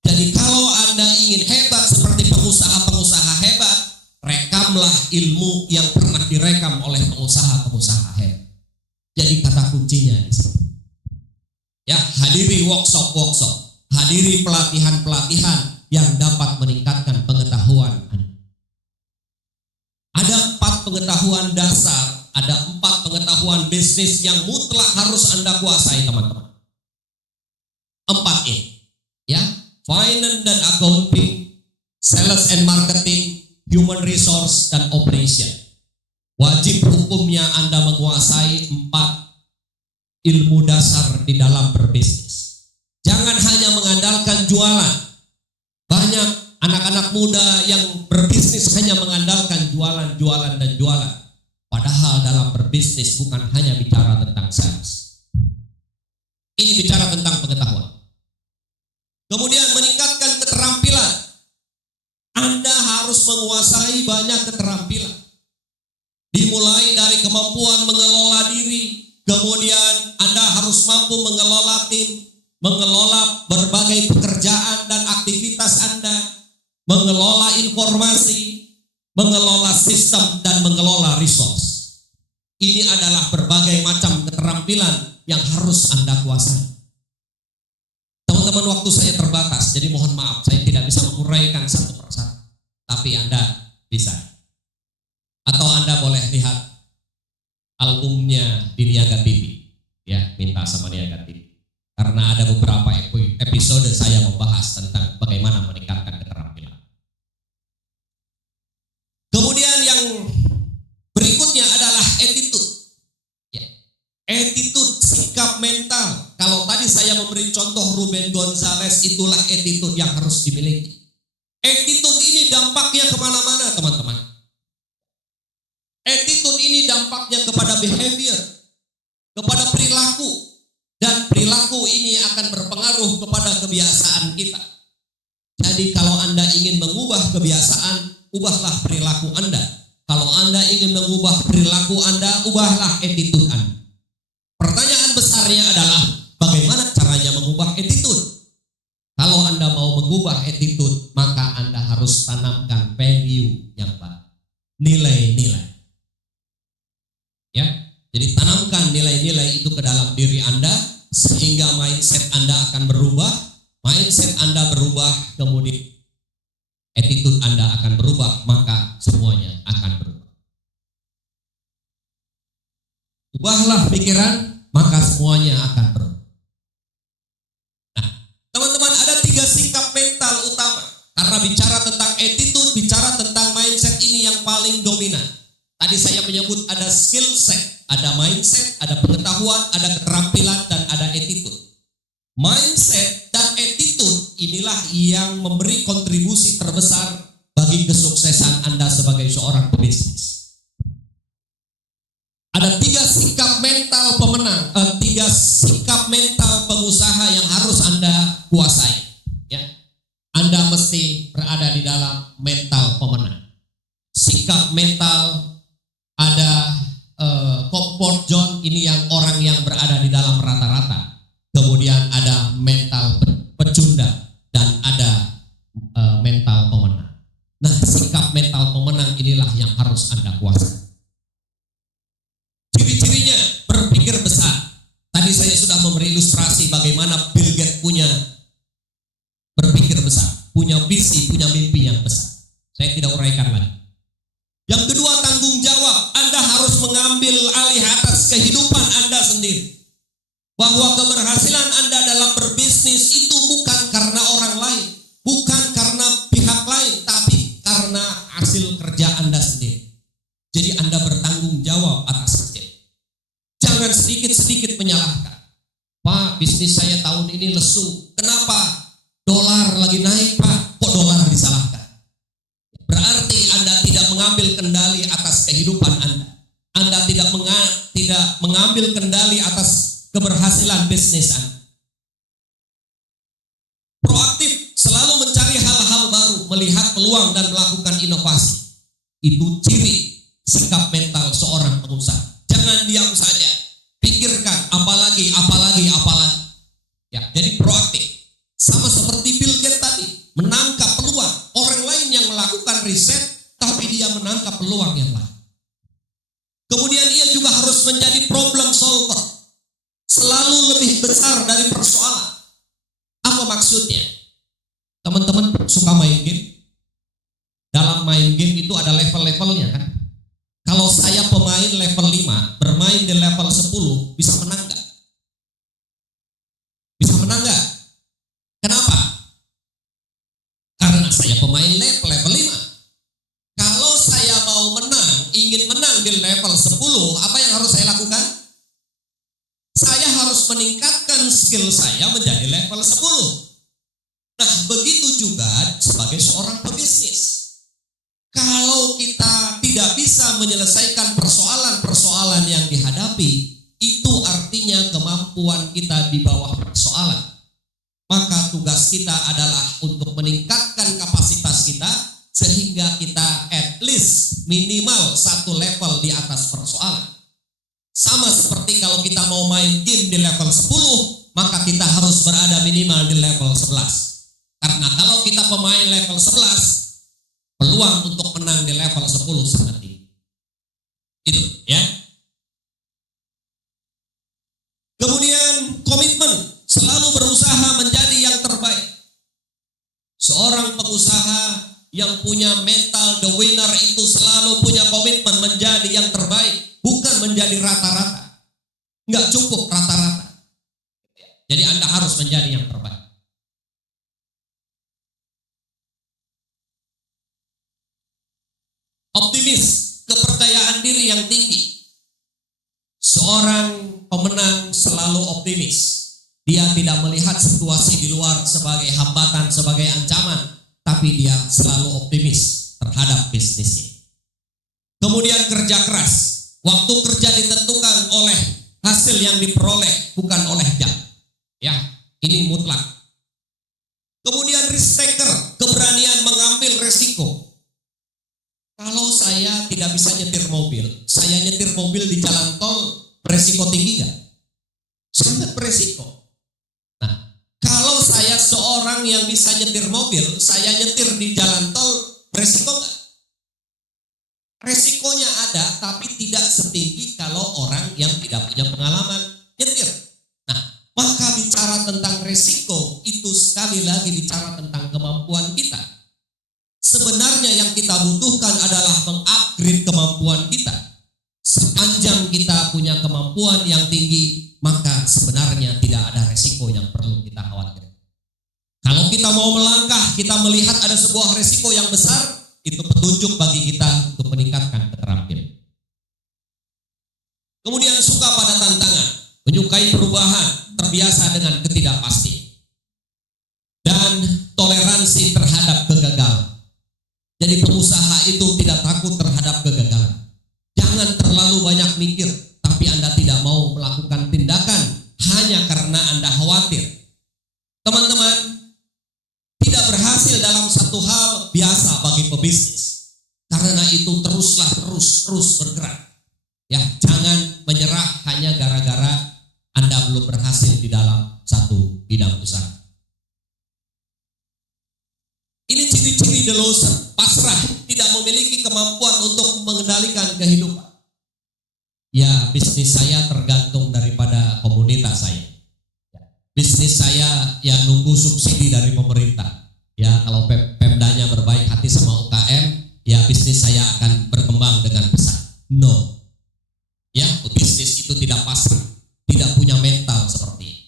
Jadi kalau Anda ingin hebat seperti pengusaha-pengusaha hebat, rekamlah ilmu yang pernah direkam oleh pengusaha-pengusaha hebat. Jadi kata kuncinya di sini. Ya, hadiri workshop-workshop, hadiri pelatihan-pelatihan yang dapat meningkatkan pengetahuan Anda. Ada 4 pengetahuan dasar, ada 4 pengetahuan bisnis yang mutlak harus Anda kuasai, teman-teman. 4 ini, ya, finance dan accounting, sales and marketing, human resource dan operation. Wajib hukumnya Anda menguasai 4 ilmu dasar di dalam berbisnis. Jangan hanya mengandalkan jualan. Banyak anak-anak muda yang berbisnis hanya mengandalkan jualan, dan jualan. Padahal dalam berbisnis bukan hanya bicara tentang sales. Ini bicara tentang pengetahuan. Kemudian meningkatkan keterampilan. Anda harus menguasai banyak keterampilan. Dimulai dari kemampuan mengelola diri, kemudian Anda harus mampu mengelola tim, mengelola berbagai pekerjaan dan aktivitas Anda, mengelola informasi, mengelola sistem, dan mengelola resource. Ini adalah berbagai macam keterampilan yang harus Anda kuasai. Teman-teman, waktu saya terbatas, jadi mohon maaf, saya tidak bisa menguraikan satu persatu. Tapi Anda bisa. Atau Anda boleh lihat albumnya di Niaga TV. Ya, minta sama Niaga TV. Karena ada beberapa episode saya membahas tentang bagaimana meningkatkan keterampilan. Kemudian yang berikutnya adalah attitude. Ya. Attitude, sikap mental. Kalau tadi saya memberi contoh Ruben Gonzalez, itulah attitude yang harus dimiliki. Attitude ini dampaknya kemana-mana, teman-teman. Attitude ini dampaknya kepada behavior, kepada perilaku. Dan perilaku ini akan berpengaruh kepada kebiasaan kita. Jadi kalau Anda ingin mengubah kebiasaan, ubahlah perilaku Anda. Kalau Anda ingin mengubah perilaku Anda, ubahlah attitude Anda. Pertanyaan besarnya adalah, bagaimana caranya mengubah attitude? Kalau Anda mau mengubah attitude, maka Anda harus tanamkan value yang baru. Nilai-nilai. Ya, jadi tanamkan nilai-nilai itu ke dalam diri Anda, sehingga mindset Anda akan berubah. Mindset Anda berubah, kemudian attitude Anda akan berubah, maka semuanya akan berubah. Ubahlah pikiran, maka semuanya akan berubah. Nah, teman-teman, ada 3 sikap mental utama. Karena bicara tentang attitude, bicara tentang mindset, ini yang paling dominan. Tadi saya menyebut ada skill set, ada mindset, ada pengetahuan, ada keterampilan, dan ada attitude. Mindset dan attitude inilah yang memberi kontribusi terbesar bagi kesuksesan Anda sebagai seorang pebisnis. Ada 3 sikap mental pemenang, 3 sikap mental pengusaha yang harus Anda kuasai. Ya, Anda mesti berada di dalam mental pemenang. Sikap mental, ada comfort zone, ini yang orang yang berada di dalam rata-rata. Kemudian ada mental pecundang dan ada mental pemenang. Nah, sikap mental pemenang inilah yang harus Anda kuasai. Ciri-cirinya, berpikir besar. Tadi saya sudah memberi ilustrasi bagaimana Bill Gates punya berpikir besar, punya visi, punya mimpi yang besar. Saya tidak uraikan lagi. Yang kedua, tanggung jawab. Anda harus mengambil alih atas kehidupan Anda sendiri. Bahwa keberhasilan Anda dalam berbisnis itu bukan karena orang lain, bukan karena pihak lain, tapi karena hasil kerja Anda sendiri. Jadi Anda bertanggung jawab atas hasil. Jangan sedikit-sedikit menyalahkan. Pak, bisnis saya tahun ini lesu. Kenapa? Dolar lagi naik, Pak. Kok dolar disalahkan? Berarti Anda tidak mengambil kendali atas kehidupan Anda. Anda tidak mengambil kendali atas keberhasilan bisnis Anda. Proaktif, selalu mencari hal-hal baru, melihat peluang dan melakukan inovasi. Itu ciri sikap mental seorang pengusaha. Jangan diam saja. Pikirkan apalagi. Ya, jadi proaktif. Sama seperti Bill Gates tadi, menangkap peluang. Orang lain yang melakukan riset, tapi dia menangkap peluang yang lain. Kemudian ia juga harus menjadi problem solver. Selalu lebih besar dari persoalan. Apa maksudnya? Teman-teman suka main game? Dalam main game itu ada level-levelnya kan? Kalau saya pemain level 5, bermain di level 10, bisa menang gak? Bisa menang gak? Kenapa? Karena saya pemain level 5. Kalau saya mau menang, ingin menang di level 10, apa yang harus saya lakukan? Saya harus meningkatkan skill saya menjadi level 10. Nah, begitu juga sebagai seorang pebisnis. Kalau kita tidak bisa menyelesaikan persoalan-persoalan yang dihadapi, itu artinya kemampuan kita di bawah persoalan. Maka tugas kita adalah untuk meningkatkan kapasitas kita, sehingga kita at least minimal 1 level di atas persoalan. Sama seperti kalau kita mau main game di level 10, maka kita harus berada minimal di level 11. Karena kalau kita pemain level 11, peluang untuk menang di level 10 sangat tinggi. Itu ya. Kemudian komitmen, selalu berusaha menjadi yang terbaik. Seorang pengusaha yang punya mental the winner itu selalu punya komitmen menjadi yang terbaik, bukan menjadi rata-rata. Enggak cukup rata-rata. Jadi Anda harus menjadi yang terbaik. Optimis, kepercayaan diri yang tinggi. Seorang pemenang selalu optimis. Dia tidak melihat situasi di luar sebagai hambatan, sebagai ancaman, tapi dia selalu optimis terhadap bisnisnya. Kemudian kerja keras. Waktu kerja ditentukan oleh hasil yang diperoleh, bukan oleh jam. Ya, ini mutlak. Kemudian risk taker, keberanian mengambil resiko. Kalau saya tidak bisa nyetir mobil, saya nyetir mobil di jalan tol, beresiko tinggi nggak? Sangat beresiko. Nah, kalau saya seorang yang bisa nyetir mobil, saya nyetir di jalan tol, beresiko nggak? Resikonya ada, tapi tidak setinggi kalau orang yang tidak punya pengalaman nyetir. Nah, maka bicara tentang resiko, itu sekali lagi bicara tentang kemampuan kita. Sebenarnya yang kita butuhkan adalah mengupgrade kemampuan kita. Sepanjang kita punya kemampuan yang tinggi, maka sebenarnya tidak ada resiko yang perlu kita khawatirkan. Kalau kita mau melangkah, kita melihat ada sebuah resiko yang besar, itu petunjuk bagi kita untuk meningkatkan keterampilan. Kemudian suka pada tantangan, menyukai perubahan, terbiasa dengan ketidakpastian, dan toleransi terhadap kegagalan. Jadi pengusaha itu tidak takut terhadap kegagalan. Jangan terlalu banyak mikir, tapi Anda tidak mau melakukan tindakan hanya karena Anda khawatir. Teman-teman, tidak berhasil dalam satu hal biasa bagi pebisnis. Karena itu terus bergerak. Ya, jangan menyerah hanya gara-gara Anda belum berhasil di dalam satu bidang usaha. Ini ciri-ciri the loser, pasrah, tidak memiliki kemampuan untuk mengendalikan kehidupan. Ya, bisnis saya tergantung daripada komunitas saya. Bisnis saya ya nunggu subsidi dari pemerintah. Ya, kalau Pemdanya berbaik hati sama UKM, ya bisnis saya akan berkembang dengan pesat. No. Ya, bisnis itu tidak pasrah, tidak punya mental seperti ini.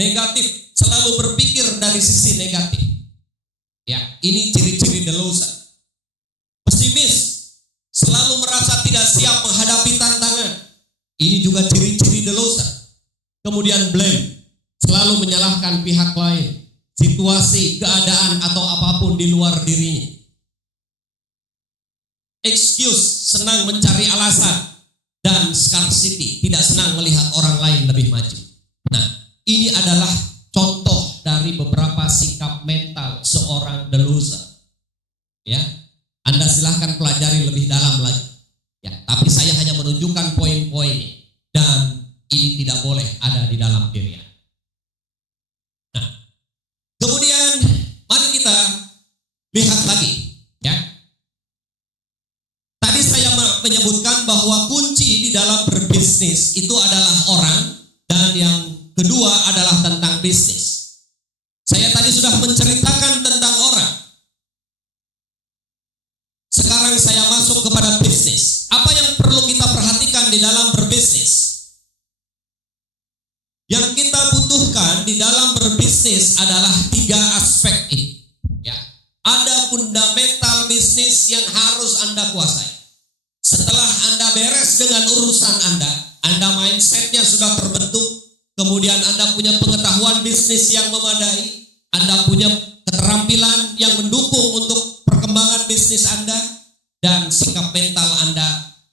Negatif, selalu berpikir dari sisi negatif. Ya, ini ciri-ciri the loser. Pesimis, selalu merasa tidak siap menghadapi tantangan. Ini juga ciri-ciri the loser. Kemudian blame, selalu menyalahkan pihak lain, situasi, keadaan, atau apapun di luar dirinya. Excuse, senang mencari alasan. Dan scarcity, tidak senang melihat orang lain lebih maju. Nah, ini adalah contoh dari beberapa sikap mental seorang the loser. Ya, Anda silahkan pelajari lebih dalam lagi. Ya, tapi saya hanya menunjukkan poin-poinnya dan ini tidak boleh ada di dalam diri Anda. Nah, kemudian mari kita lihat lagi. Ya, tadi saya menyebutkan bahwa kunci di dalam berbisnis itu adalah orang, dan yang kedua adalah tentang bisnis. Saya tadi sudah menceritakan tentang orang. Sekarang saya masuk kepada bisnis. Apa yang perlu kita perhatikan di dalam berbisnis? Yang kita butuhkan di dalam berbisnis adalah 3 aspek ini. Ya, ada fundamental bisnis yang harus Anda kuasai. Setelah Anda beres dengan urusan Anda mindsetnya sudah terbentuk, kemudian Anda punya pengetahuan bisnis yang memadai, Anda punya keterampilan yang mendukung untuk perkembangan bisnis Anda, dan sikap mental Anda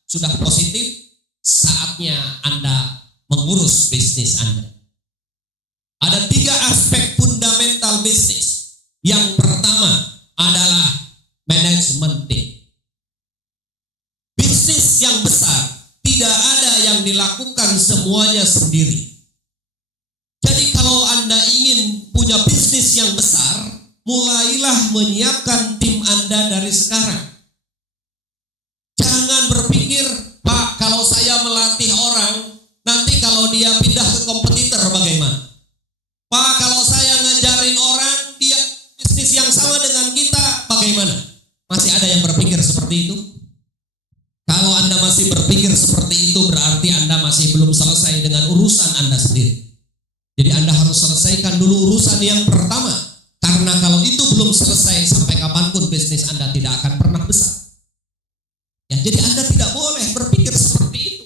sudah positif, saatnya Anda mengurus bisnis Anda. Ada 3 aspek fundamental bisnis. Yang pertama adalah manajemen tim. Bisnis yang besar tidak ada yang dilakukan semuanya sendiri. Jadi kalau Anda ingin punya bisnis yang besar, mulailah menyiapkan tim Anda dari sekarang. Jangan berpikir, Pak, kalau saya melatih orang, nanti kalau dia pindah ke kompetitor bagaimana? Pak, kalau saya ngajarin orang, dia bisnis yang sama dengan kita, bagaimana? Masih ada yang berpikir seperti itu? Kalau Anda masih berpikir seperti itu, berarti Anda masih belum selesai dengan urusan Anda sendiri. Jadi Anda harus selesaikan dulu urusan yang pertama. Karena kalau itu belum selesai, sampai kapanpun bisnis Anda tidak akan pernah besar. Ya, jadi Anda tidak boleh berpikir seperti itu.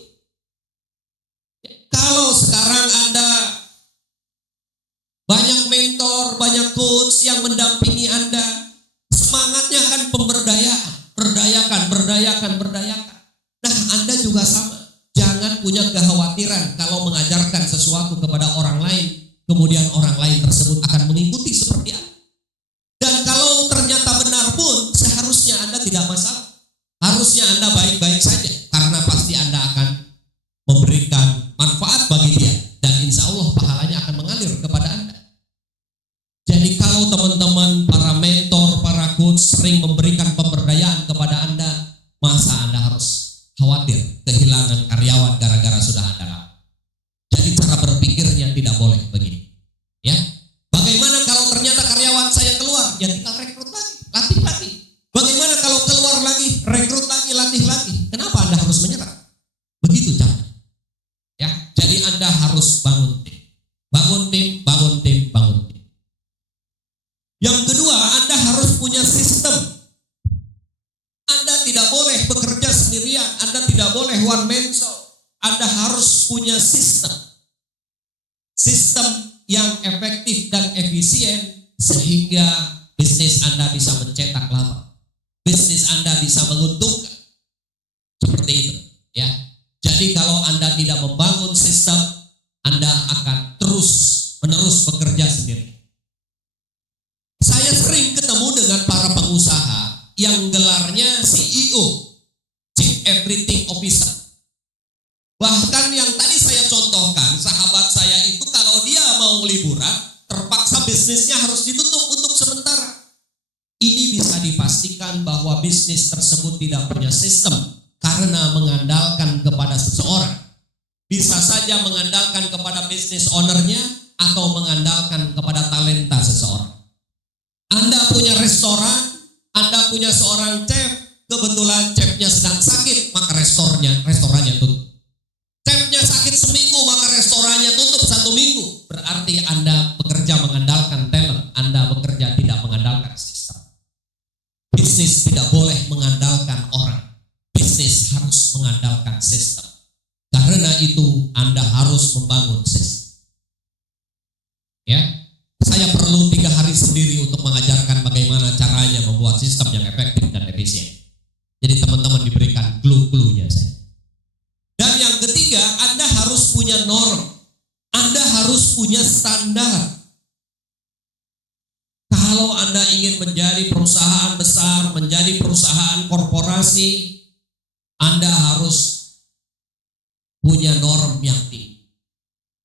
Kalau sekarang Anda banyak mentor, banyak coach yang mendampingi Anda, semangatnya kan pemberdayaan, berdayakan. Nah, Anda juga sama. Jangan punya kekhawatiran kalau mengajarkan sesuatu kepada orang lain, kemudian orang lain tersebut akan mengikuti seperti Anda. Dan kalau ternyata benar pun, seharusnya Anda tidak masalah. Harusnya Anda baik-baik saja, karena pasti Anda akan memberikan manfaat bagi dia, dan insya Allah pahalanya akan mengalir kepada Anda. Jadi kalau teman-teman, para mentor, para coach sering memberikan pemberdayaan kepada Anda, masa Anda harus khawatir kehilangan karyawan gara-gara sudah Anda lakukan? Jadi cara berpikirnya tidak boleh begini. Ya, bagaimana kalau ternyata karyawan saya keluar? Ya tinggal rekrut lagi, latih lagi. Bagaimana kalau keluar lagi, rekrut lagi, latih lagi? Kenapa Anda harus menyerah? Begitu cara. Ya, jadi Anda harus bangun tim. Yang kedua, Anda harus punya sistem. Anda tidak boleh bekerja sendirian, Anda tidak boleh one man show. Anda harus punya sistem. Sistem yang efektif dan efisien sehingga bisnis Anda bisa mencetak laba. Bisnis Anda bisa menguntungkan. Seperti itu, ya. Jadi kalau Anda tidak membangun sistem, Anda akan terus-menerus bekerja sendiri. Saya sering ketemu dengan para pengusaha yang gelarnya CEO, Chief Everything Officer. Bahkan yang tadi saya contohkan, sahabat saya itu kalau dia mau liburan, terpaksa bisnisnya harus ditutup untuk sementara. Ini bisa dipastikan bahwa bisnis tersebut tidak punya sistem karena mengandalkan kepada seseorang. Bisa saja mengandalkan kepada bisnis ownernya atau mengandalkan kepada talenta seseorang. Anda punya restoran, Anda punya seorang chef, kebetulan chefnya sedang sakit, maka restorannya tutup. Chefnya sakit seminggu, maka restorannya tutup 1 minggu. Berarti Anda bekerja mengandalkan talent, Anda bekerja tidak mengandalkan sistem. Bisnis tidak boleh mengandalkan orang. Bisnis harus mengandalkan sistem. Karena itu Anda harus membangun sistem. Ya, saya perlu 3 hari sendiri untuk mengajarkan bagaimana caranya membuat sistem yang efektif dan efisien. Jadi teman-teman diberikan clue-cluenya saya. Dan yang ketiga, Anda harus punya norm. Anda harus punya standar. Kalau Anda ingin menjadi perusahaan besar, menjadi perusahaan korporasi, Anda harus punya norm yang tinggi.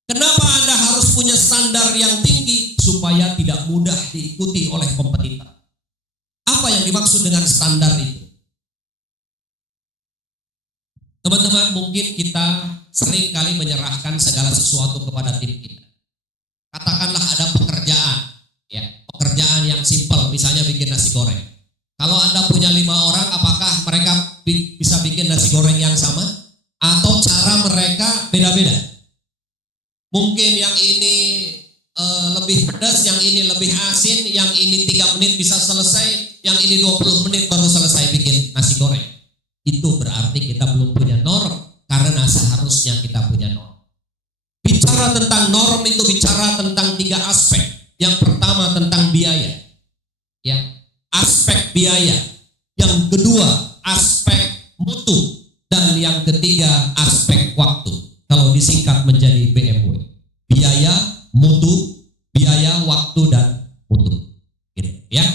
Kenapa Anda harus punya standar yang tinggi? Supaya tidak mudah diikuti oleh kompetitor. Apa yang dimaksud dengan standar itu? Teman-teman, mungkin kita sering kali menyerahkan segala sesuatu kepada tim kita. Katakanlah ada pekerjaan, ya, pekerjaan yang simpel, misalnya bikin nasi goreng. Kalau Anda punya 5 orang, apakah mereka bisa bikin nasi goreng yang sama? Atau cara mereka beda-beda? Mungkin yang ini lebih pedas, yang ini lebih asin, yang ini 3 menit bisa selesai, yang ini 20 menit baru selesai bikin nasi goreng. Itu berarti kita belum punya norm, karena seharusnya kita punya norm. Bicara tentang norm itu bicara tentang 3 aspek. Yang pertama tentang biaya, ya, aspek biaya. Yang kedua aspek mutu, dan yang ketiga aspek waktu. Kalau disingkat menjadi BMW, biaya, mutu, biaya, waktu, dan mutu. Gitu, ya.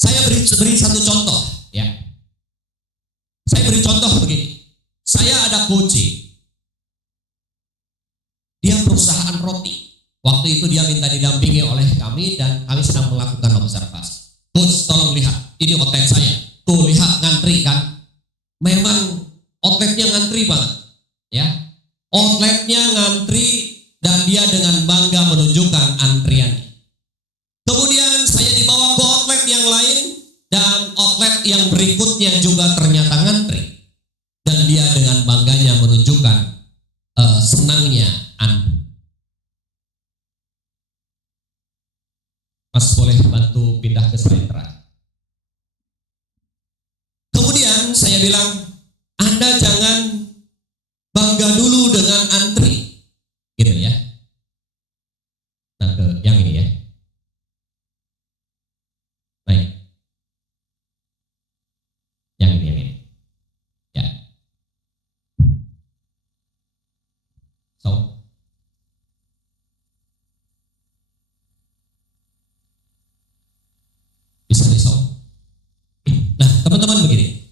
Saya beri satu contoh, ya. Saya beri contoh begini. Saya ada coaching. Dia perusahaan roti. Waktu itu dia minta didampingi oleh kami dan kami sedang melakukan observasi. Coach, tolong lihat, ini outlet saya. Tuh lihat, ngantri kan? Memang outletnya ngantri banget, ya. Outletnya ngantri dan dia dengan bangga menunjukkan antriannya. Kemudian saya dibawa ke outlet yang lain dan outlet yang berikutnya juga ternyata ngantri. Dan dia dengan bangganya menunjukkan senangnya antri. Mas boleh bantu pindah ke slide terakhir. Kemudian saya bilang, Anda jangan bangga dulu dengan antri, gitu ya. Nah, ke yang ini ya. Baik. Yang ini. Ya. So. Bisa di-show. Nah, teman-teman begini.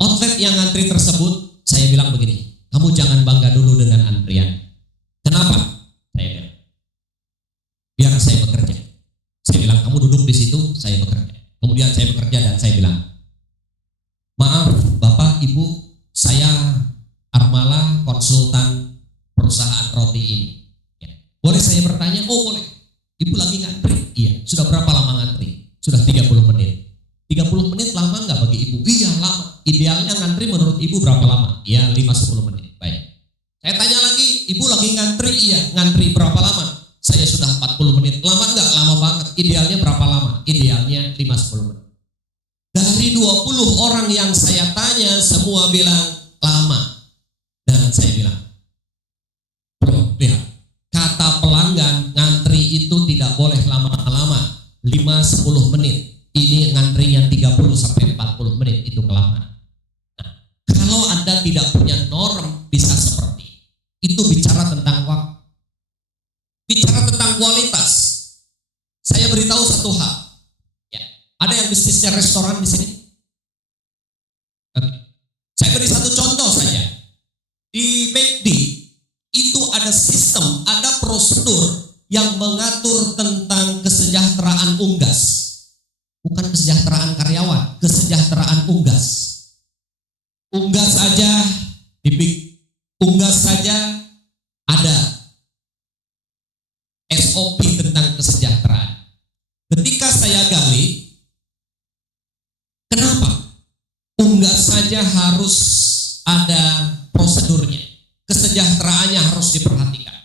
Outlet yang antri tersebut, saya bilang begini, kamu jangan bangga dulu dengan antrian. Kenapa? Saya bilang, biar saya bekerja. Saya bilang, kamu duduk di situ, saya bekerja. Kemudian saya bekerja dan saya bilang, maaf Bapak, Ibu, saya Armala, konsultan perusahaan roti ini. Ya. Boleh saya bertanya? Oh boleh. Ibu lagi ngantri? Iya. Sudah berapa lama ngantri? Sudah 30 menit. 30 menit lama nggak bagi Ibu? Iya lama. Idealnya ngantri menurut Ibu berapa lama? Ya 5-10 menit. Baik. Saya tanya lagi, Ibu lagi ngantri? Iya. Ngantri berapa lama? Saya sudah 40 menit. Lama nggak? Lama banget. Idealnya berapa lama? Idealnya 5-10 menit. Dari 20 orang yang saya tanya, semua bilang lama. Dan saya bilang, bro, lihat, kata pelanggan ngantri itu tidak boleh lama-lama, 5-10 menit. Ini ngantrinya 30-40 menit, itu kelamaan. Nah, kalau Anda tidak punya norm bisa seperti itu, bicara tentang waktu, bicara tentang kualitas. Saya beritahu satu hal. Ya, ada yang bisnisnya restoran di sini. Saya beri satu contoh saja. Di McD itu ada sistem, ada prosedur yang mengatur tentang kesejahteraan unggas. Bukan kesejahteraan karyawan, kesejahteraan unggas. Unggas saja ada SOP tentang kesejahteraan. Ketika saya gali, kenapa unggas saja harus ada prosedurnya? Kesejahteraannya harus diperhatikan.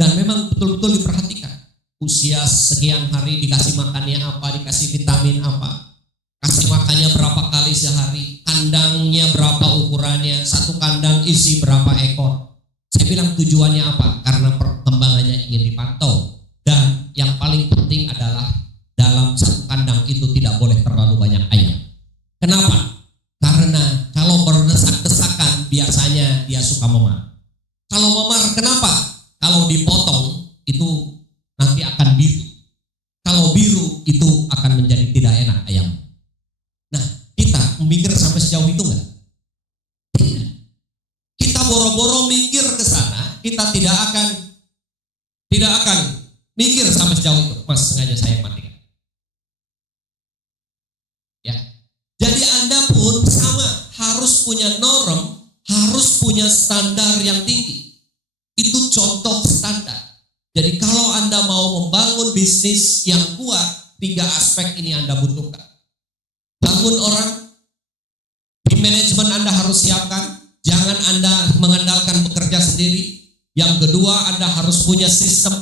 Dan memang betul-betul diperhatikan. Usia sekian hari dikasih makannya apa, dikasih vitamin apa, kasih makannya berapa kali sehari, kandangnya berapa ukurannya, satu kandang isi berapa ekor. Saya bilang tujuannya apa? Karena perkembangannya ingin dipantau. Dan yang paling penting adalah dalam satu kandang itu tidak boleh terlalu banyak ayam. Kenapa? Karena kalau berdesak-desakan biasanya dia suka memar. Kalau memar kenapa? Kalau dipotong itu nanti akan biru. Kalau biru itu akan menjadi tidak enak ayam. Nah, kita mikir sampai sejauh itu enggak? Tidak. Kita boro-boro mikir ke sana, kita tidak akan mikir sampai sejauh itu. Mas, sengaja saya matikan. Ya. Jadi Anda pun sama, harus punya norm, harus punya standar yang tinggi. Itu contoh standar. Jadi kalau Anda mau membangun bisnis yang kuat, 3 aspek ini Anda butuhkan. Bangun orang, tim manajemen Anda harus siapkan. Jangan Anda mengandalkan bekerja sendiri. Yang kedua, Anda harus punya sistem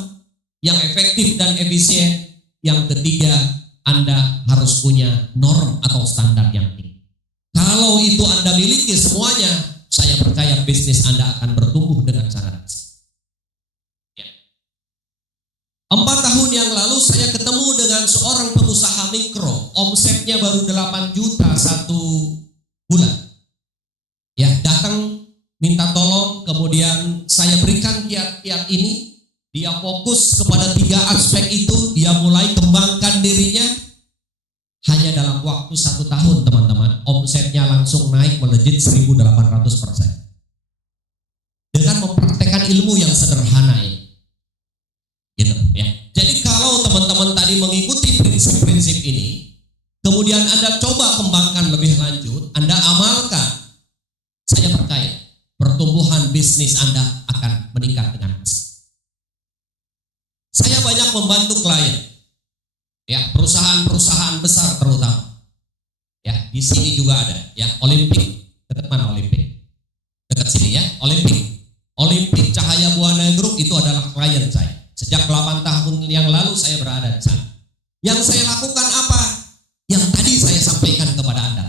yang efektif dan efisien. Yang ketiga, Anda harus punya norm atau standar yang tinggi. Kalau itu Anda miliki semuanya, saya percaya bisnis Anda akan bertumbuh dengan sangat besar. 4 tahun yang lalu saya ketemu dengan seorang pengusaha mikro, omsetnya baru 8 juta 1 bulan. Ya, datang minta tolong, kemudian saya berikan kiat-kiat ini, dia fokus kepada 3 aspek itu, dia mulai kembangkan dirinya. Hanya dalam waktu 1 tahun teman-teman, omsetnya langsung naik melejit 1.800%. Dengan mempraktekkan ilmu yang sederhana ini. Gitu ya. Jadi kalau teman-teman tadi mengikuti prinsip-prinsip ini, kemudian Anda coba kembangkan lebih lanjut, Anda amalkan, saya percaya pertumbuhan bisnis Anda akan meningkat dengan besar. Saya banyak membantu klien, ya perusahaan-perusahaan besar terutama, ya di sini juga ada, ya Olimpik, dekat mana Olimpik? Dekat sini ya, Olimpik Cahaya Buana Group itu adalah klien saya. Sejak 8 tahun yang lalu saya berada di sana. Yang saya lakukan apa? Yang tadi saya sampaikan kepada Anda.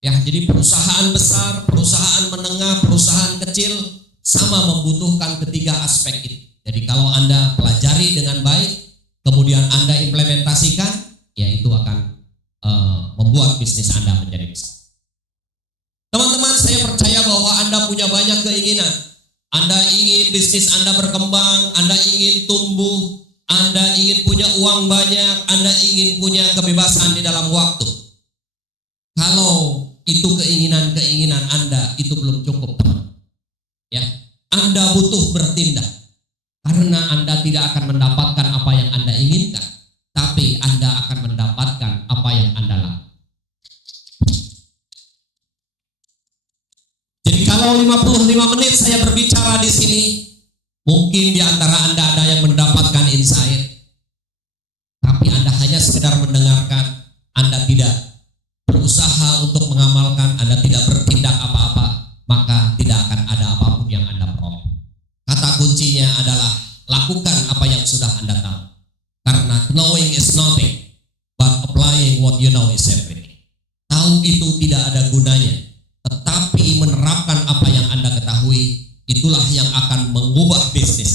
Ya, jadi perusahaan besar, perusahaan menengah, perusahaan kecil sama membutuhkan ketiga aspek itu. Jadi kalau Anda pelajari dengan baik, kemudian Anda implementasikan, ya itu akan membuat bisnis Anda menjadi besar. Teman-teman, saya percaya bahwa Anda punya banyak keinginan. Anda ingin bisnis Anda berkembang, Anda ingin tumbuh, Anda ingin punya uang banyak, Anda ingin punya kebebasan di dalam waktu. Kalau itu keinginan-keinginan Anda, itu belum cukup, teman. Ya, Anda butuh bertindak. Karena Anda tidak akan mendapatkan apa yang Anda inginkan, tapi Anda akan mendapatkan apa yang Anda lakukan. Jadi kalau 55 menit saya berbicara di sini, mungkin di antara Anda ada yang mendapatkan insight, tapi Anda hanya sekedar mendengarkan, Anda tidak berusaha untuk mengamalkan, Anda tidak bertindak apa-apa, maka tidak akan ada apapun yang Anda peroleh. Kata kuncinya adalah lakukan apa yang sudah Anda tahu. Karena knowing is nothing, but applying what you know is everything. Tahu itu tidak ada gunanya, tetapi menerapkan apa yang Anda ketahui, itulah yang akan mengubah bisnis